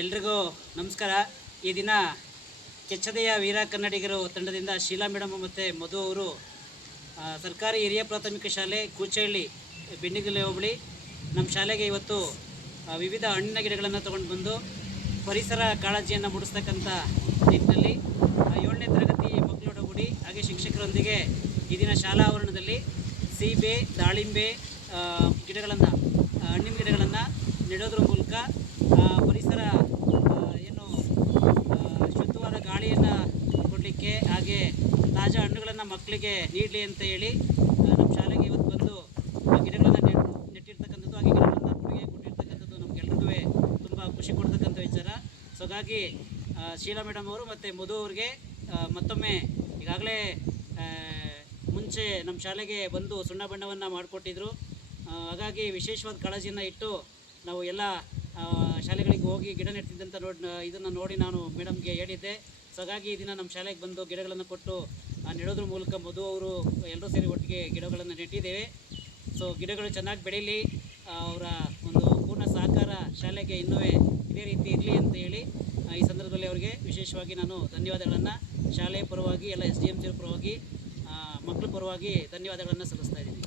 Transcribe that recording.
ಎಲ್ರಿಗೂ ನಮಸ್ಕಾರ. ಈ ದಿನ ಕೆಚ್ಚದೆಯ ವೀರ ಕನ್ನಡಿಗರು ತಂಡದಿಂದ ಶೀಲಾ ಮೇಡಮ್ ಮತ್ತು ಮಧು ಅವರು ಸರ್ಕಾರಿ ಹಿರಿಯ ಪ್ರಾಥಮಿಕ ಶಾಲೆ ಕೂಚಹಳ್ಳಿ ಬೆಣ್ಣಿಗಲ್ಲೆ ಹೋಬಳಿ ನಮ್ಮ ಶಾಲೆಗೆ ಇವತ್ತು ವಿವಿಧ ಹಣ್ಣಿನ ಗಿಡಗಳನ್ನು ತೊಗೊಂಡು ಬಂದು ಪರಿಸರ ಕಾಳಜಿಯನ್ನು ಮೂಡಿಸ್ತಕ್ಕಂಥ ನಿಟ್ಟಿನಲ್ಲಿ 7ನೇ ತರಗತಿ ಮಕ್ಕಳೊಡಗೂಡಿ ಹಾಗೆ ಶಿಕ್ಷಕರೊಂದಿಗೆ ಈ ದಿನ ಶಾಲಾ ಆವರಣದಲ್ಲಿ ಸೀಬೆ, ದಾಳಿಂಬೆ ಗಿಡಗಳನ್ನು ಹಣ್ಣಿನ ಗಿಡಗಳನ್ನು ನೆಡೋದ್ರ ಮೂಲಕ ಪರಿಸರ ಏನು ಶುದ್ಧವಾದ ಗಾಳಿಯನ್ನು ಕೊಡಲಿಕ್ಕೆ ಹಾಗೆ ತಾಜಾ ಹಣ್ಣುಗಳನ್ನು ಮಕ್ಕಳಿಗೆ ನೀಡಲಿ ಅಂತ ಹೇಳಿ ನಮ್ಮ ಶಾಲೆಗೆ ಇವತ್ತು ಬಂದು ಗಿಡಗಳನ್ನು ನೆಟ್ಟಿರ್ತಕ್ಕಂಥದ್ದು ಹಾಗೆ ಗಿಡಗಳನ್ನು ಕೊಡುಗೆ ಕೊಟ್ಟಿರ್ತಕ್ಕಂಥದ್ದು ನಮಗೆಲ್ರಿಗೂ ತುಂಬ ಖುಷಿ ಕೊಡ್ತಕ್ಕಂಥ ವಿಚಾರ. ಸೊ ಹಾಗಾಗಿ ಶೀಲಾ ಮೇಡಮ್ ಅವರು ಮತ್ತು ಮಧು ಅವ್ರಿಗೆ ಮತ್ತೊಮ್ಮೆ ಈಗಾಗಲೇ ಮುಂಚೆ ನಮ್ಮ ಶಾಲೆಗೆ ಬಂದು ಸುಣ್ಣ ಬಣ್ಣವನ್ನು ಮಾಡಿಕೊಟ್ಟಿದ್ರು. ಹಾಗಾಗಿ ವಿಶೇಷವಾದ ಕಾಳಜಿಯನ್ನು ಇಟ್ಟು ನಾವು ಎಲ್ಲ ಶಾಲೆಗಳಿಗೆ ಹೋಗಿ ಗಿಡ ನೆಟ್ಟಿದ್ದಂಥ ಇದನ್ನು ನೋಡಿ ನಾನು ಮೇಡಮ್ಗೆ ಹೇಳಿದ್ದೆ. ಸೊ ಹಾಗಾಗಿ ಈ ದಿನ ನಮ್ಮ ಶಾಲೆಗೆ ಬಂದು ಗಿಡಗಳನ್ನು ಕೊಟ್ಟು ನೆಡೋದ್ರ ಮೂಲಕ ಮಧು ಅವರು ಎಲ್ಲರೂ ಸೇರಿ ಒಟ್ಟಿಗೆ ಗಿಡಗಳನ್ನು ನೆಟ್ಟಿದ್ದೇವೆ. ಸೊ ಗಿಡಗಳು ಚೆನ್ನಾಗಿ ಬೆಳೀಲಿ, ಅವರ ಒಂದು ಪೂರ್ಣ ಸಹಕಾರ ಶಾಲೆಗೆ ಇನ್ನೂ ಇದೇ ರೀತಿ ಇರಲಿ ಅಂತ ಹೇಳಿ ಈ ಸಂದರ್ಭದಲ್ಲಿ ಅವರಿಗೆ ವಿಶೇಷವಾಗಿ ನಾನು ಧನ್ಯವಾದಗಳನ್ನು ಶಾಲೆಯ ಪರವಾಗಿ ಎಲ್ಲ SDMC ಪರವಾಗಿ ಮಕ್ಕಳ ಪರವಾಗಿ ಧನ್ಯವಾದಗಳನ್ನು ಸಲ್ಲಿಸ್ತಾ ಇದ್ದೀನಿ.